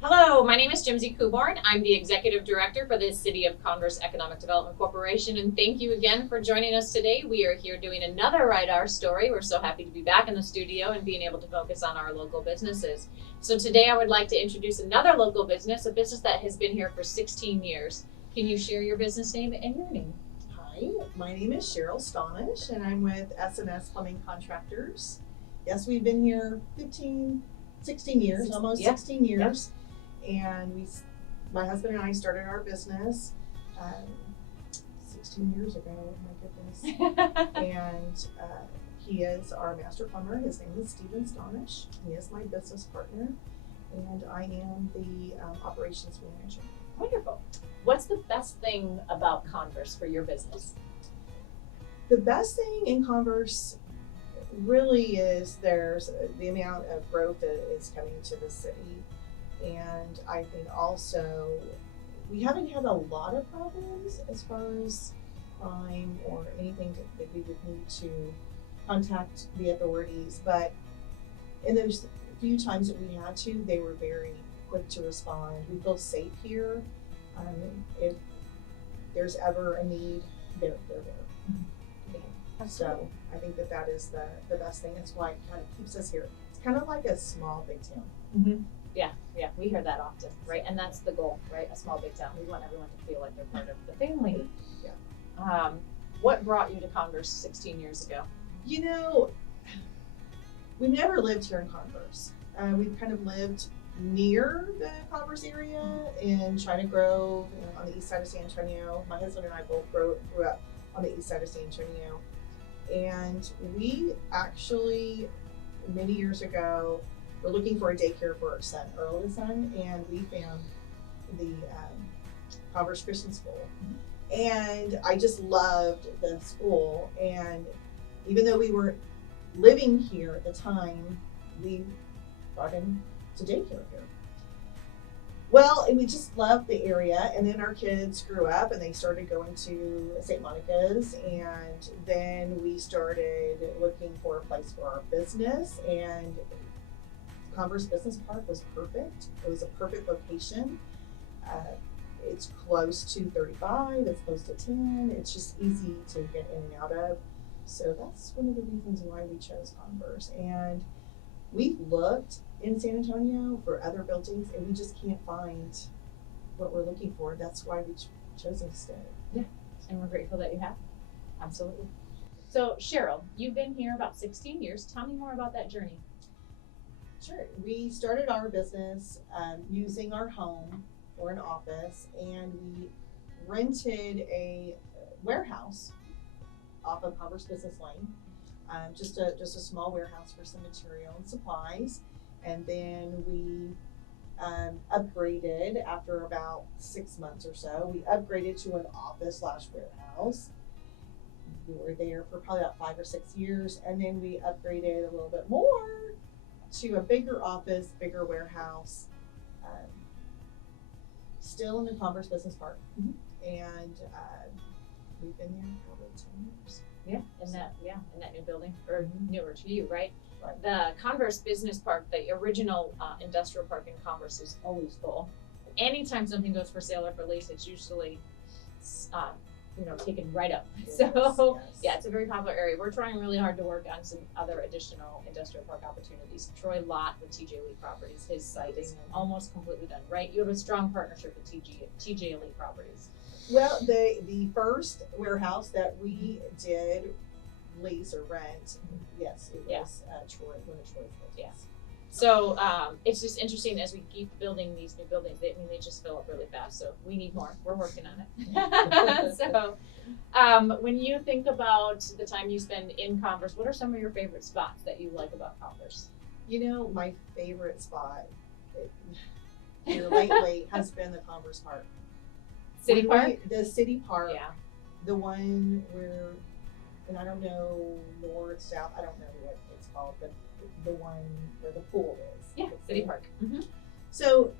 Hello, my name is Jimsi Kuborn. I'm the Executive Director for the City of Converse Economic Development Corporation, and thank you again for joining us today. We are here doing another Write Our Story. We're so happy to be back in the studio and being able to focus on our local businesses. So today I would like to introduce another local business, a business that has been here for 16 years. Can you share your business name and your name? Hi, my name is Sherill Stanush, and I'm with S&S Plumbing Contractors. Yes, we've been here 16 years, almost 16 years. And my husband and I started our business 16 years ago, my goodness. And he is our master plumber. His name is Stephen Stanush. He is my business partner, and I am the operations manager. Wonderful. What's the best thing about Converse for your business? The best thing in Converse really is there's the amount of growth that is coming to the city. And I think also we haven't had a lot of problems as far as crime or anything that we would need to contact the authorities. But in those few times that we had to, they were very quick to respond. We feel safe here. If there's ever a need, they're there. Mm-hmm. So I think that is the best thing. That's why it kind of keeps us here. It's kind of like a small big town. Mm-hmm. Yeah, we hear that often, right? And that's the goal, right? A small big town. We want everyone to feel like they're part of the family. Yeah. What brought you to Converse 16 years ago? You know, we never lived here in Converse. We've kind of lived near the Converse area and trying to grow on the east side of San Antonio. My husband and I both grew up on the east side of San Antonio. And we actually, many years ago, were looking for a daycare for our son, our oldest son, and we found the Converse Christian School. And I just loved the school. And even though we were living here at the time, we brought him to daycare here. Well, and we just loved the area. And then our kids grew up and they started going to St. Monica's. And then we started looking for a place for our business. And Converse Business Park was perfect. It was a perfect location. It's close to 35, it's close to 10. It's just easy to get in and out of. So that's one of the reasons why we chose Converse. And we've looked in San Antonio for other buildings and we just can't find what we're looking for. That's why we chose to stay. Yeah, and we're grateful that you have. Absolutely. So Sherill, you've been here about 16 years. Tell me more about that journey. Sure. We started our business using our home for an office, and we rented a warehouse off of Converse Business Lane, just a small warehouse for some material and supplies. And then we upgraded after about 6 months or so. We upgraded to an office/warehouse. We were there for probably about 5 or 6 years, and then we upgraded a little bit more to a bigger office, bigger warehouse, still in the Converse Business Park. Mm-hmm. And we've been there probably 10 years. Yeah, in that new building, or newer to you, right? Right. The Converse Business Park, the original industrial park in Converse, is always full. Anytime something goes for sale or for lease, it's usually taken right up. Yes, So yes. yeah, it's a very popular area. We're trying really hard to work on some other additional industrial park opportunities. Troy Lott with TJ Elite Properties, his site is almost completely done, right? You have a strong partnership with TJ Elite Properties. Well, the first warehouse that we did lease or rent, yes, it was Troy, one of Troy's buildings. Yeah. So it's just interesting as we keep building these new buildings. They just fill up really fast. So we need more. We're working on it. So when you think about the time you spend in Converse, what are some of your favorite spots that you like about Converse? You know, my favorite spot here lately has been the Converse Park. City Park? The City Park. Yeah. The one where, and I don't know north, south, I don't know what it's called, but the one where the pool is. Yeah, City Park. Mm-hmm. So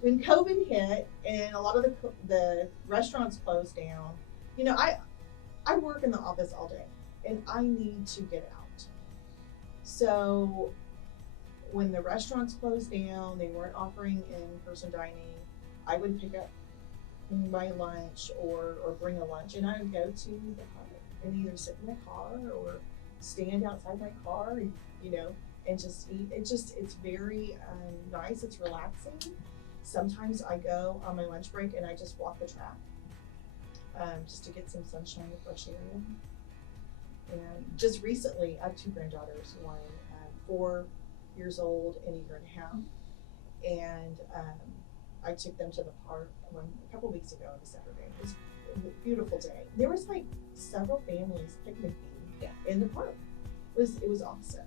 when COVID hit and a lot of the restaurants closed down, you know, I work in the office all day and I need to get out. So when the restaurants closed down, they weren't offering in-person dining, I would pick up my lunch or bring a lunch, and I would go to the park and either sit in my car or stand outside my car, you know, and just eat. It's very nice. It's relaxing. Sometimes I go on my lunch break and I just walk the track, just to get some sunshine and fresh air. And just recently, I have two granddaughters, one 4 years old and a year and a half, and I took them to the park a couple weeks ago on a Saturday. It was a beautiful day. There was like several families picnicking in the park. It was awesome.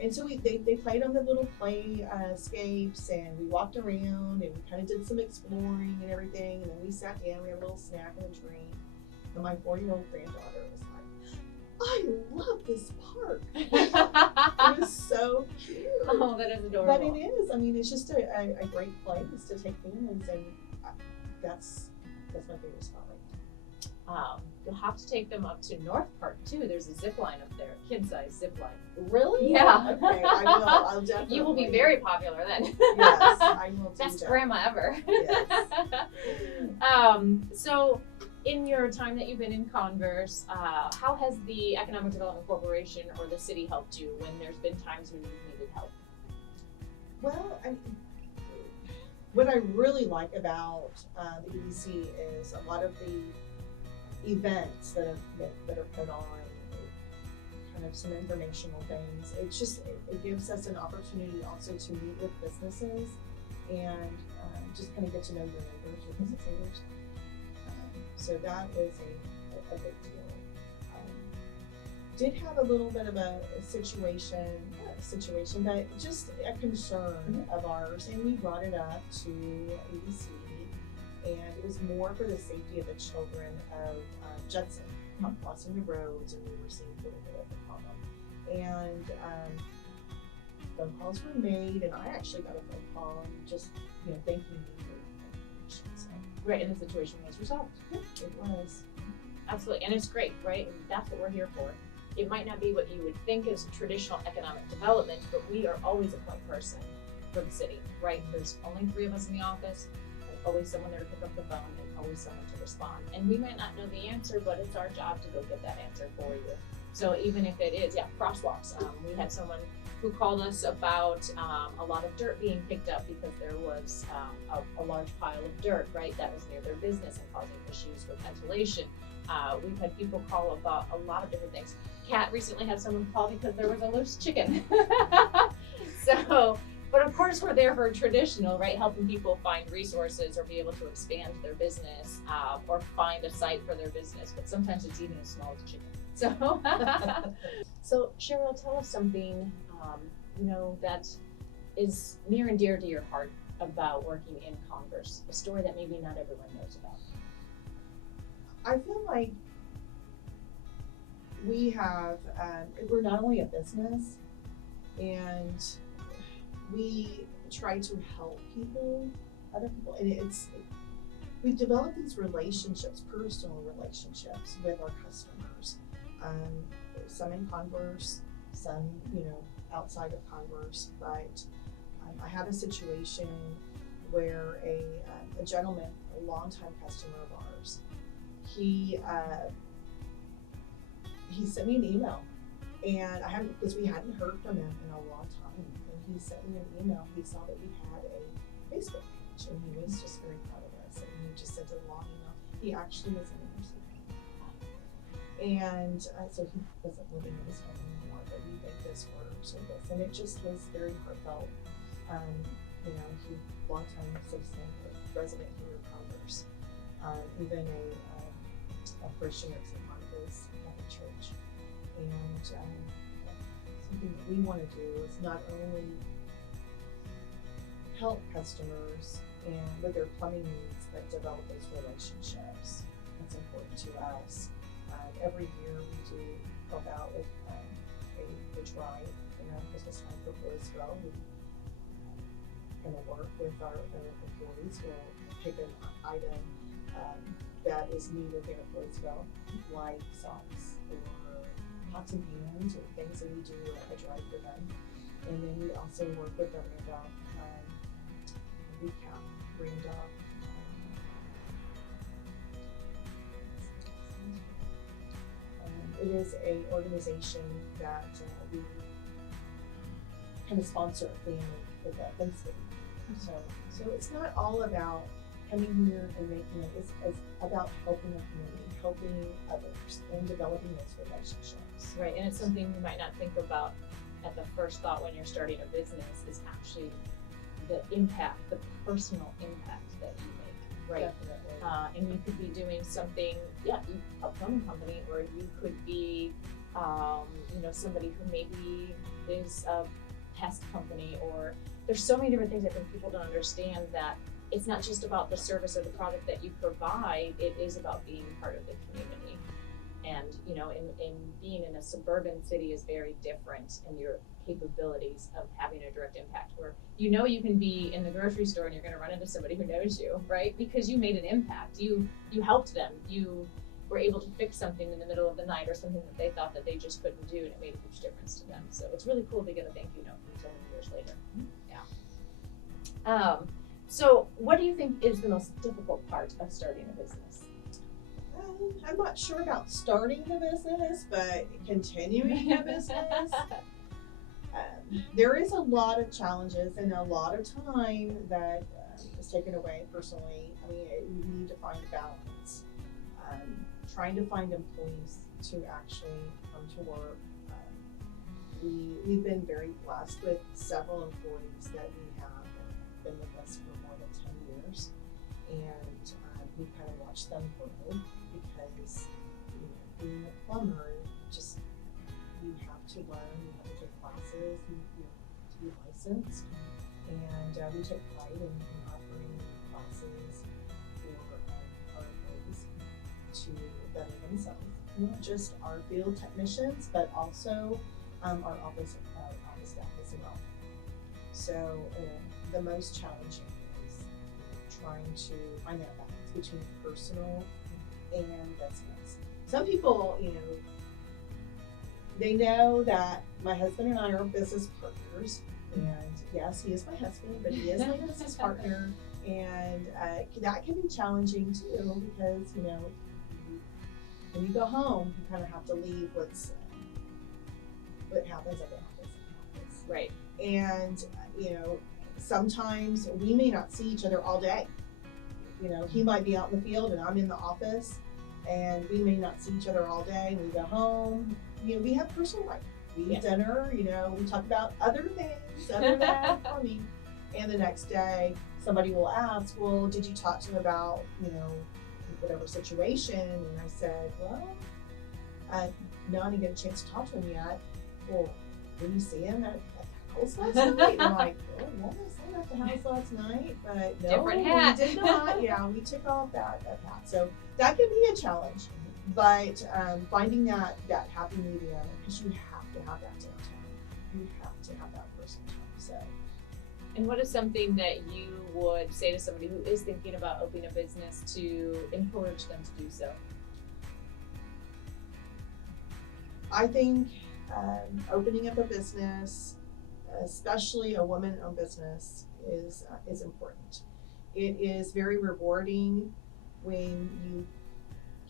And so they played on the little play scapes, and we walked around and we kind of did some exploring and everything. And then we sat down, we had a little snack and a drink. And my 4-year-old granddaughter was like, I love this park. It was so cute. Oh, that is adorable. But it is. I mean, it's just a great place to take families, and that's my favorite spot right now. You'll have to take them up to North Park too. There's a zip line up there, kid-sized zip line. Really? Yeah. Okay, I will. I'll definitely. You will be very popular then. Yes, I will do Best that. grandma ever. Yes. So, in your time that you've been in Converse, how has the Economic Development Corporation or the city helped you when there's been times when you've needed help? Well, what I really like about the EDC is a lot of the events that are put on, kind of some informational things. It gives us an opportunity also to meet with businesses and just kind of get to know your neighbors, your business neighbors. So that is a big deal. Did have a little bit of a situation, but just a concern of ours, and we brought it up to EDC, and it was more for the safety of the children of Judson, not crossing the roads, and we were seeing a little bit of a problem. And phone calls were made, and I actually got a phone call and just thanking me for information. So. Right, and the situation was resolved. Yeah, it was. Absolutely, and it's great, right? And that's what we're here for. It might not be what you would think is traditional economic development, but we are always a point person for the city, right? There's only 3 of us in the office. There's always someone there to pick up the phone and always someone to respond. And we might not know the answer, but it's our job to go get that answer for you. So even if it is, crosswalks. We had someone who called us about a lot of dirt being picked up because there was a large pile of dirt, right, that was near their business and causing issues with ventilation. We've had people call about a lot of different things. Kat recently had someone call because there was a loose chicken. So, but of course we're there for traditional, right, helping people find resources or be able to expand their business or find a site for their business. But sometimes it's even as small as a chicken. So Sherill, tell us something, that is near and dear to your heart about working in Converse, a story that maybe not everyone knows about. I feel like we have, we're not only a business, and we try to help other people, and we've developed these relationships, personal relationships with our customers. Some in Converse, some, outside of Converse, but I had a situation where a gentleman, a longtime customer of ours, he sent me an email, and because we hadn't heard from him in a long time, and he sent me an email. He saw that we had a Facebook page, and he was just very proud of us, and he just sent a long email. He actually was in a nursing home, and so he wasn't living in his home anymore, but we thank this for service, and it just was very heartfelt. He longtime citizen or resident here of Converse, even a parishioner of St. Monica's Catholic Church. And something that we want to do is not only help customers and with their plumbing needs, but develop those relationships. That's important to us. Every year we do help out with a drive around Christmas time for Floresville. We going to work with our employees. We'll pick an item that is needed there at Floresville, like socks or pots and pans or things, and we do a drive for them. And then we also work with the Randolph recap, Randolph. It is a organization that we kind of sponsor a family with that Thanksgiving. So it's not all about coming here and making it. It's about helping our community, helping others, and developing those relationships. Right, and it's something you might not think about at the first thought when you're starting a business is actually the impact, the personal impact that you make, right? Definitely. And you could be doing something, a plumbing company, or you could be, somebody who maybe is a pest company, or there's so many different things I think people don't understand, that it's not just about the service or the product that you provide, it is about being part of the community. And, in being in a suburban city is very different in your capabilities of having a direct impact, where you can be in the grocery store and you're going to run into somebody who knows you, right? Because you made an impact. You helped them. You were able to fix something in the middle of the night, or something that they thought that they just couldn't do, and it made a huge difference to them. So it's really cool to get a thank you note from so many years later. Yeah. So what do you think is the most difficult part of starting a business? I'm not sure about starting the business, but continuing the business. There is a lot of challenges and a lot of time that is taken away personally. I mean, you need to find balance. Trying to find employees to actually come to work. We've been very blessed with several employees that we have been with us for more than 10 years. And we kind of watched them grow, because being a plumber, you have to learn, you have to take classes, you have to be licensed. And we took pride in offering classes for our employees to better themselves, not just our field technicians, but also our office staff as well. So the most challenging is trying to find that balance between personal and business. Some people, they know that my husband and I are business partners, and yes, he is my husband, but he is my business partner, and that can be challenging too, because when you go home, you kind of have to leave what happens at the office. Right. And sometimes we may not see each other all day. He might be out in the field and I'm in the office, and we may not see each other all day. And we go home. We have personal life. We eat dinner. We talk about other things other than plumbing. And the next day, somebody will ask, "Well, did you talk to him about whatever situation?" And I said, "Well, no, I didn't get a chance to talk to him yet." "Well, did you see him at the house last night?" And I'm like, "Well, yes, I was at the house last night, but no, different hat." We did not. Yeah, we took off that hat. So that can be a challenge, but finding that happy medium, because you have to have that downtime. You have to have that personal time. So. And what is something that you would say to somebody who is thinking about opening a business to encourage them to do so? I think opening up a business, especially a woman-owned business, is important. It is very rewarding when you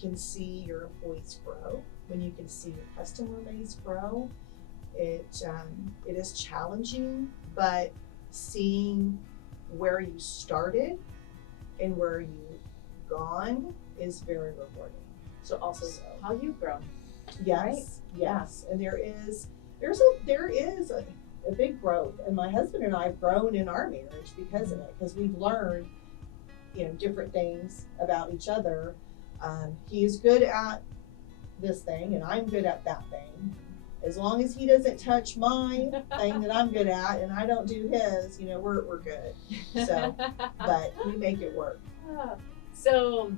can see your employees grow, when you can see your customer base grow. It is challenging, but seeing where you started and where you've gone is very rewarding. So also how you've grown. Yes, right? Yes, and there is a big growth, and my husband and I have grown in our marriage because of it, because we've learned different things about each other. He is good at this thing, and I'm good at that thing. As long as he doesn't touch my thing that I'm good at, and I don't do his, we're good. So, but we make it work. So,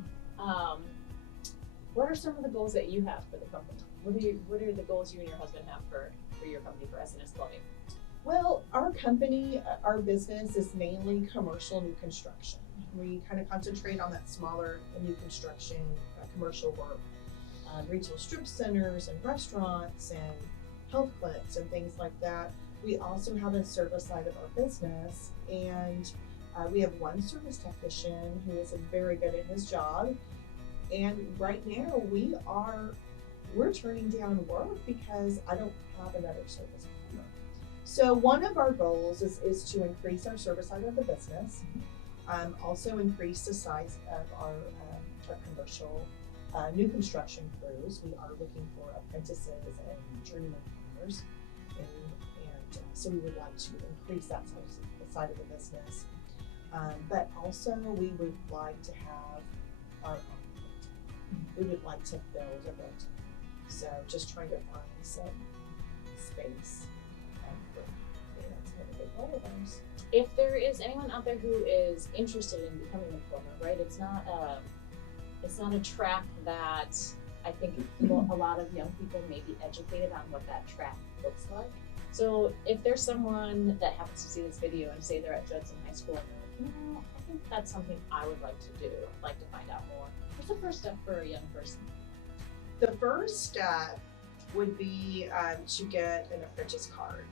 what are some of the goals that you have for the company? What are the goals you and your husband have for your company, for S&S Plumbing? Well, our company, our business is mainly commercial new construction. We kind of concentrate on that smaller new construction, commercial work, retail strip centers and restaurants and health clinics and things like that. We also have a service side of our business, and we have one service technician who is very good at his job. And right now we're turning down work because I don't have another service plumber. So one of our goals is to increase our service side of the business, also increase the size of our commercial new construction crews. We are looking for apprentices and journeyman plumbers, and so we would like to increase that side of the business. But also we would like to have our own. We would like to build a building. So just trying to find some space. That's a big goal of ours. If there is anyone out there who is interested in becoming a plumber, right? It's not a track that I think a lot of young people may be educated on what that track looks like. So if there's someone that happens to see this video and say they're at Judson High School and they're like, I think that's something I would like to do, I'd like to find out more. What's the first step for a young person? The first step would be to get an apprentice card.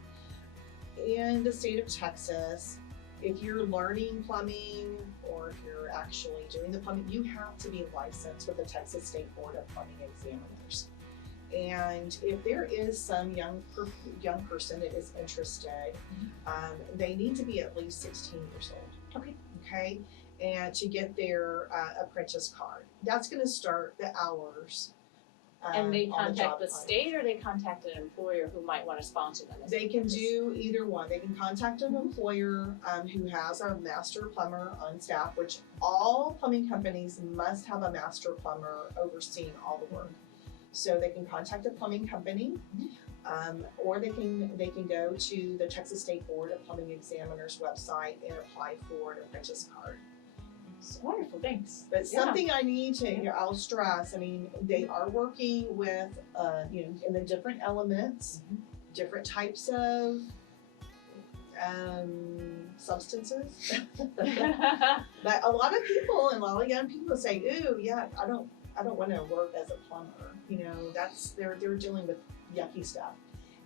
In the state of Texas, if you're learning plumbing or if you're actually doing the plumbing, you have to be licensed with the Texas State Board of Plumbing Examiners. And if there is some young person that is interested, they need to be at least 16 years old. Okay. And to get their apprentice card, that's going to start the hours. And they contact the state, or they contact an employer who might want to sponsor them? They can do either one. They can contact an employer who has a master plumber on staff, which all plumbing companies must have a master plumber overseeing all the work. So they can contact a plumbing company, or they can go to the Texas State Board of Plumbing Examiners website and apply for an apprentice card. So, wonderful, thanks. But something I need to, I'll stress, I mean, they are working with, in the different elements, different types of substances. But a lot of people and a lot of young people say, ooh, yeah, I don't want to work as a plumber. They're dealing with yucky stuff.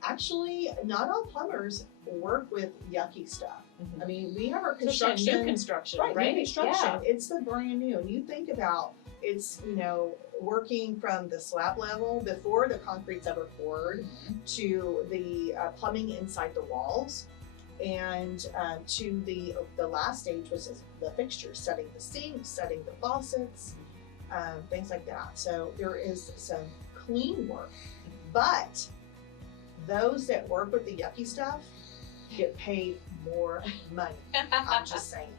Actually, not all plumbers work with yucky stuff. I mean, we have our construction. New construction, right? New construction. Yeah. It's the brand new. And you think about it's, working from the slab level before the concrete's ever poured to the plumbing inside the walls, and to the last stage, which is the fixtures, setting the sinks, setting the faucets, things like that. So there is some clean work, but those that work with the yucky stuff get paid more money. I'm just saying.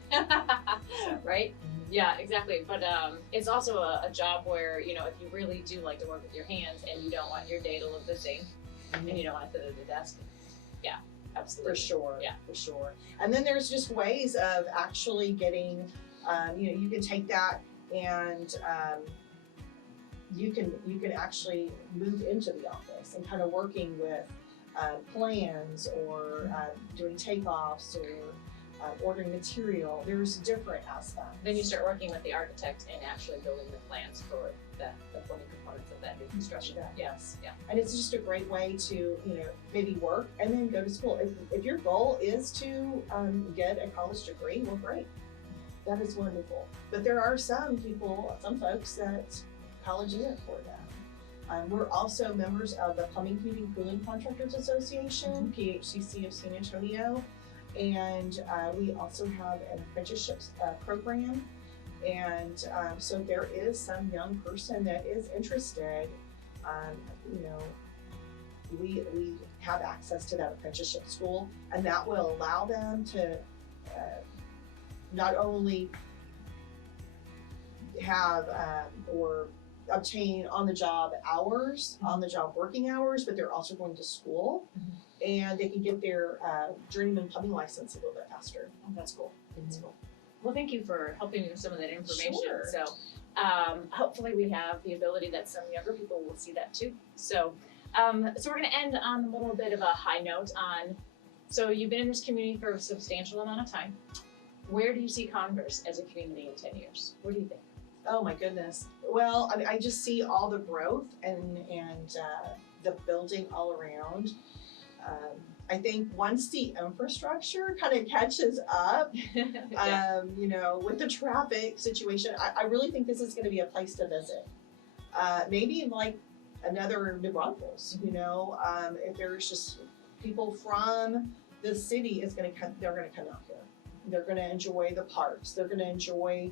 Right? Yeah, exactly. But it's also a job where, if you really do like to work with your hands and you don't want your day to look the same and you don't want to sit at the desk. Yeah, absolutely. For sure. Yeah, for sure. And then there's just ways of actually getting, you can take that and you can actually move into the office and kind of working with plans or doing takeoffs or ordering material. There's different aspects. Then you start working with the architect and actually building the plans for the plumbing components of that new construction. Yes. Yeah. And it's just a great way to, maybe work and then go to school. If your goal is to get a college degree, well, great. That is wonderful. But there are some folks that college isn't for them. We're also members of the Plumbing, Heating, Cooling Contractors Association, PHCC of San Antonio, and we also have an apprenticeship program. And so there is some young person that is interested. We have access to that apprenticeship school, and that will allow them to not only have or obtain on-the-job working hours, but they're also going to school, and they can get their journeyman plumbing license a little bit faster. Oh, that's cool. That's cool. Well, thank you for helping me with some of that information. Sure. So hopefully we have the ability that some younger people will see that too. So we're going to end on a little bit of a high note so you've been in this community for a substantial amount of time. Where do you see Converse as a community in 10 years? What do you think? Oh my goodness. Well, I just see all the growth and the building all around. I think once the infrastructure kind of catches up, Yeah. you know, with the traffic situation, I really think this is going to be a place to visit. Maybe like another New Braunfels, you know, if there's just people from the city is going to come, they're going to come out here. They're going to enjoy the parks. They're going to enjoy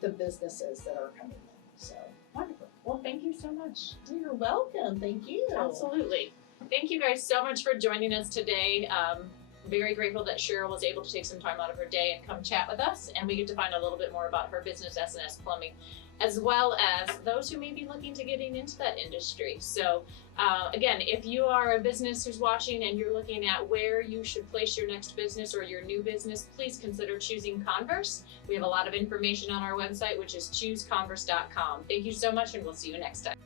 the businesses that are coming in. So Wonderful. Well, thank you so much. you're welcome. Thank you. Absolutely. Thank you guys so much for joining us today. Very grateful that Sherill was able to take some time out of her day and come chat with us, and we get to find a little bit more about her business, S&S Plumbing, as well as those who may be looking to getting into that industry. So again, if you are a business who's watching and you're looking at where you should place your next business or your new business, please consider choosing Converse. We have a lot of information on our website, which is chooseconverse.com. Thank you so much, and we'll see you next time.